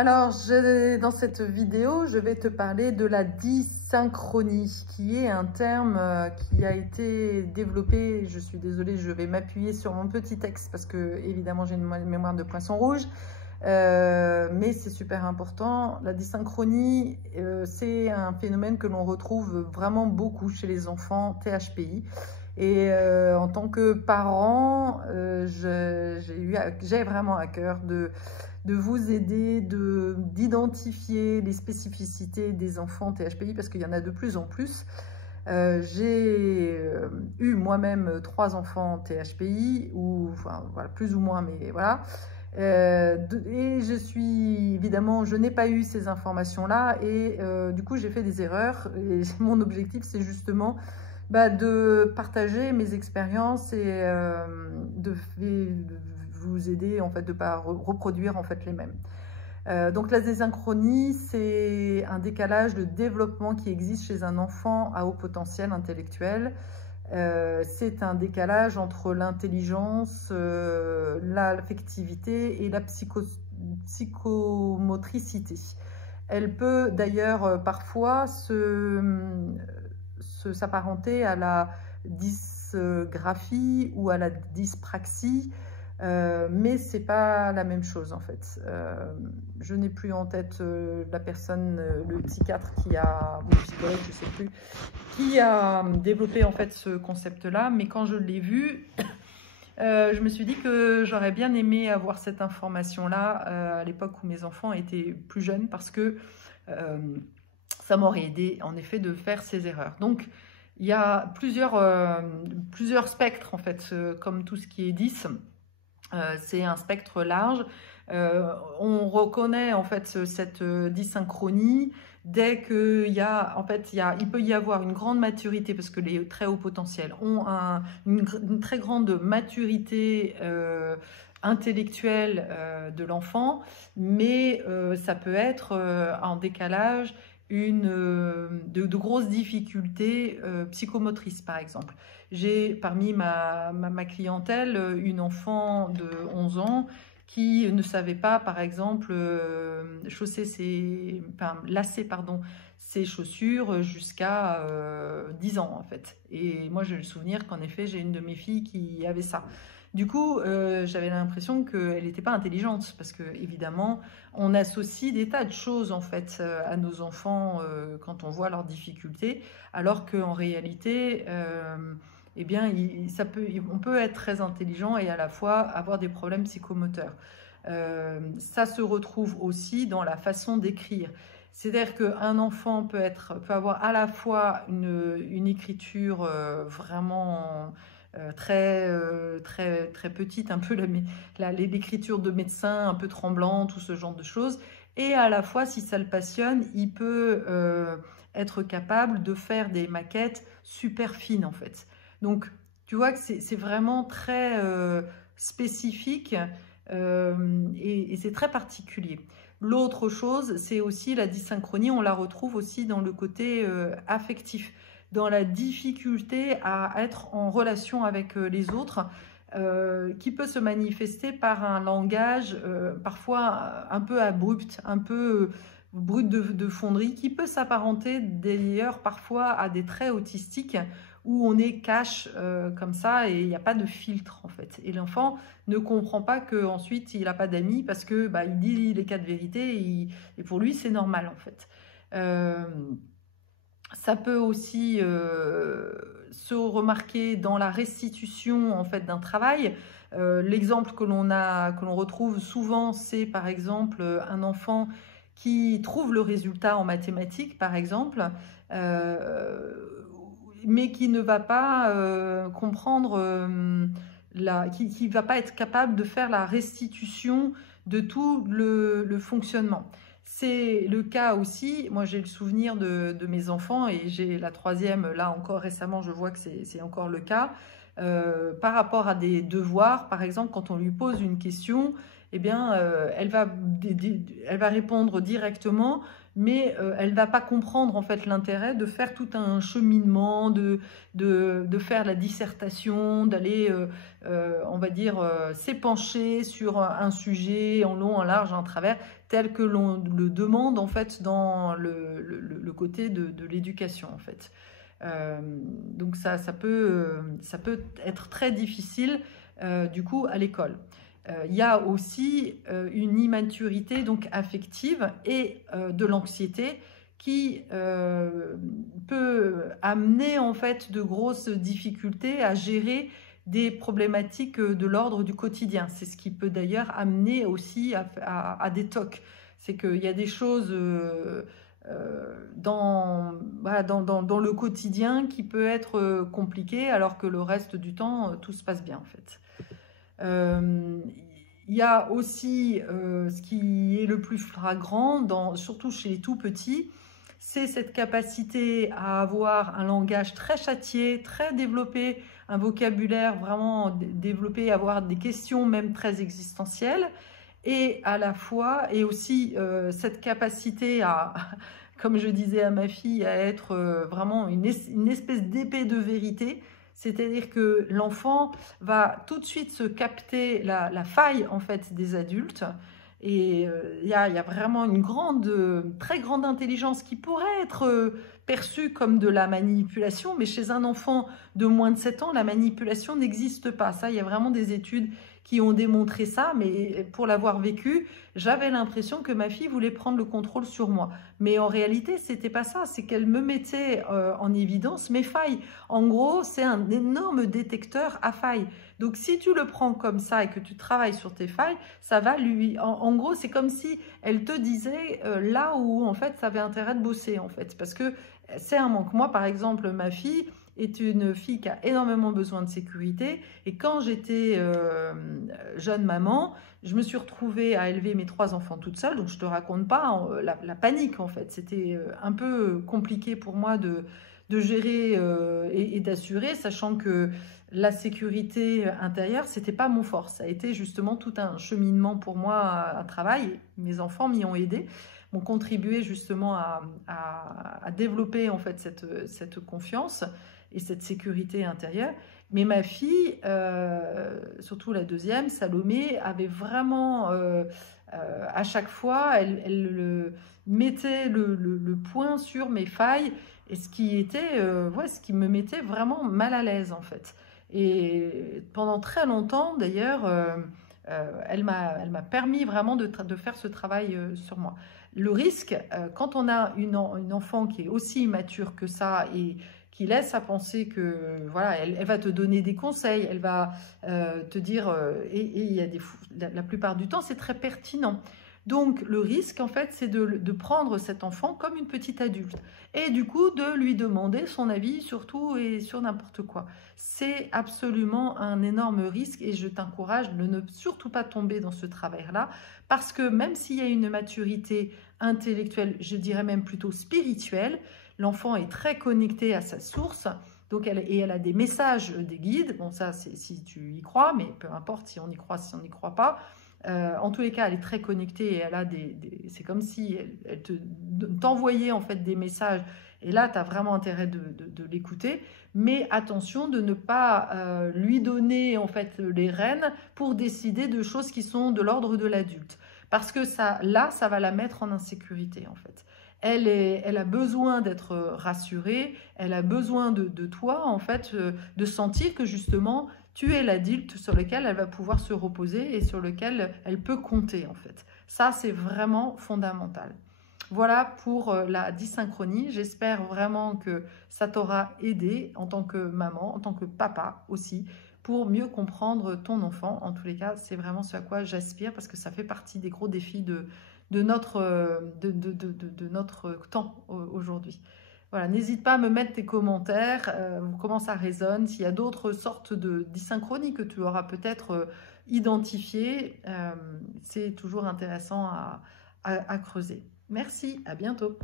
Alors, dans cette vidéo, je vais te parler de la dysynchronie, qui est un terme qui a été développé. Je suis désolée, je vais m'appuyer sur mon petit texte parce que, évidemment, j'ai une mémoire de poisson rouge. Mais c'est super important. La dysynchronie, c'est un phénomène que l'on retrouve vraiment beaucoup chez les enfants THPI. Et en tant que parent, j'ai vraiment à cœur de vous aider, d'identifier les spécificités des enfants THPI parce qu'il y en a de plus en plus. J'ai eu moi-même 3 enfants THPI, ou enfin voilà, plus ou moins, mais voilà. Et je n'ai pas eu ces informations-là et du coup j'ai fait des erreurs et mon objectif c'est justement de partager mes expériences et de vous aider en fait de ne pas reproduire en fait les mêmes. Donc la dysynchronie, c'est un décalage de développement qui existe chez un enfant à haut potentiel intellectuel. C'est un décalage entre l'intelligence, l'affectivité et la psychomotricité. Elle peut d'ailleurs parfois s'apparenter à la dysgraphie ou à la dyspraxie, mais c'est pas la même chose en fait. Je n'ai plus en tête la personne, le psychiatre ou le psychologue, je sais plus, qui a développé en fait ce concept-là, mais quand je l'ai vu, je me suis dit que j'aurais bien aimé avoir cette information-là à l'époque où mes enfants étaient plus jeunes, parce que ça m'aurait aidé en effet de faire ces erreurs. Donc il y a plusieurs spectres en fait, comme tout ce qui est 10. C'est un spectre large. On reconnaît en fait cette dysynchronie dès qu'il y a, en fait, il peut y avoir une grande maturité, parce que les très hauts potentiels ont une très grande maturité intellectuelle de l'enfant, mais ça peut être en décalage de grosses difficultés psychomotrices, par exemple. J'ai parmi ma clientèle une enfant de 11 ans qui ne savait pas, par exemple, lasser ses chaussures jusqu'à 10 ans, en fait. Et moi, j'ai le souvenir qu'en effet, j'ai une de mes filles qui avait ça. Du coup, j'avais l'impression qu'elle n'était pas intelligente, parce que évidemment, on associe des tas de choses en fait à nos enfants quand on voit leurs difficultés, alors qu'en réalité, eh bien, on peut être très intelligent et à la fois avoir des problèmes psychomoteurs. Ça se retrouve aussi dans la façon d'écrire. C'est-à-dire qu'un enfant peut avoir à la fois une écriture vraiment très petite, un peu l'écriture de médecin, un peu tremblante, tout ce genre de choses. Et à la fois, si ça le passionne, il peut être capable de faire des maquettes super fines, en fait. Donc, tu vois que c'est vraiment très spécifique et c'est très particulier. L'autre chose, c'est aussi la dysynchronie. On la retrouve aussi dans le côté affectif, dans la difficulté à être en relation avec les autres, qui peut se manifester par un langage parfois un peu abrupt, un peu brut de fonderie, qui peut s'apparenter d'ailleurs parfois à des traits autistiques, où on est cash comme ça et il n'y a pas de filtre en fait. Et l'enfant ne comprend pas qu'ensuite il n'a pas d'amis parce que il dit les 4 vérités et pour lui c'est normal en fait. Ça peut aussi se remarquer dans la restitution en fait d'un travail. L'exemple que l'on retrouve souvent, c'est par exemple un enfant qui trouve le résultat en mathématiques, par exemple, mais qui ne va pas comprendre, qui ne va pas être capable de faire la restitution de tout le fonctionnement. C'est le cas aussi, moi j'ai le souvenir de mes enfants, et j'ai la 3e, là encore récemment, je vois que c'est encore le cas, par rapport à des devoirs, par exemple, quand on lui pose une question, eh bien, elle va répondre directement, mais elle ne va pas comprendre en fait l'intérêt de faire tout un cheminement, de faire la dissertation, d'aller, on va dire, s'épancher sur un sujet en long, en large, en travers, tel que l'on le demande en fait dans le côté de l'éducation en fait. Donc ça peut être très difficile du coup à l'école. Il y a aussi une immaturité donc affective et de l'anxiété qui peut amener en fait de grosses difficultés à gérer des problématiques de l'ordre du quotidien. C'est ce qui peut d'ailleurs amener aussi à des TOC. C'est qu'il y a des choses dans le quotidien qui peut être compliqué alors que le reste du temps, tout se passe bien en fait. Il y a aussi ce qui est le plus flagrant, surtout chez les tout petits, c'est cette capacité à avoir un langage très châtié, très développé, un vocabulaire vraiment développé, avoir des questions même très existentielles, et à la fois, et aussi cette capacité à, comme je disais à ma fille, à être vraiment une espèce d'épée de vérité. C'est-à-dire que l'enfant va tout de suite se capter la faille en fait des adultes. Et il y a vraiment une très grande intelligence qui pourrait être perçue comme de la manipulation, mais chez un enfant de moins de 7 ans, la manipulation n'existe pas. Ça, il y a vraiment des études qui ont démontré ça, mais pour l'avoir vécu, j'avais l'impression que ma fille voulait prendre le contrôle sur moi. Mais en réalité, c'était pas ça, c'est qu'elle me mettait en évidence mes failles. En gros, c'est un énorme détecteur à failles. Donc, si tu le prends comme ça et que tu travailles sur tes failles, ça va lui... En gros, c'est comme si elle te disait là où, en fait, ça avait intérêt de bosser, en fait. Parce que c'est un manque. Moi, par exemple, ma fille est une fille qui a énormément besoin de sécurité. Et quand j'étais jeune maman, je me suis retrouvée à élever mes 3 enfants toute seule. Donc, je ne te raconte pas la panique, en fait. C'était un peu compliqué pour moi de gérer et d'assurer, sachant que la sécurité intérieure, c'était pas mon fort. Ça a été justement tout un cheminement pour moi, un travail. Mes enfants m'y ont aidé, m'ont contribué justement à développer en fait cette confiance et cette sécurité intérieure. Mais ma fille, surtout la deuxième, Salomé, avait vraiment, à chaque fois, elle mettait le point sur mes failles, et ce qui me mettait vraiment mal à l'aise en fait. Et pendant très longtemps, d'ailleurs, elle m'a permis vraiment de faire ce travail sur moi. Le risque, quand on a une enfant qui est aussi immature que ça et qui laisse à penser que voilà, elle va te donner des conseils, elle va te dire, et il y a la plupart du temps, c'est très pertinent. Donc, le risque, en fait, c'est de prendre cet enfant comme une petite adulte et du coup, de lui demander son avis sur tout et sur n'importe quoi. C'est absolument un énorme risque et je t'encourage de ne surtout pas tomber dans ce travail-là parce que même s'il y a une maturité intellectuelle, je dirais même plutôt spirituelle, l'enfant est très connecté à sa source. Donc elle a des messages des guides. Bon, ça, c'est si tu y crois, mais peu importe si on y croit, si on n'y croit pas. En tous les cas, elle est très connectée et elle a c'est comme si elle t'envoyait en fait des messages. Et là, tu as vraiment intérêt de l'écouter. Mais attention de ne pas lui donner en fait les rênes pour décider de choses qui sont de l'ordre de l'adulte. Parce que ça va la mettre en insécurité en fait. Elle a besoin d'être rassurée, elle a besoin de toi, en fait, de sentir que justement, tu es l'adulte sur lequel elle va pouvoir se reposer et sur lequel elle peut compter, en fait. Ça, c'est vraiment fondamental. Voilà pour la dysynchronie. J'espère vraiment que ça t'aura aidé en tant que maman, en tant que papa aussi, pour mieux comprendre ton enfant. En tous les cas, c'est vraiment ce à quoi j'aspire parce que ça fait partie des gros défis de notre temps aujourd'hui. Voilà, n'hésite pas à me mettre tes commentaires, comment ça résonne, s'il y a d'autres sortes de dysynchronie que tu auras peut-être identifiées, c'est toujours intéressant à creuser. Merci, à bientôt.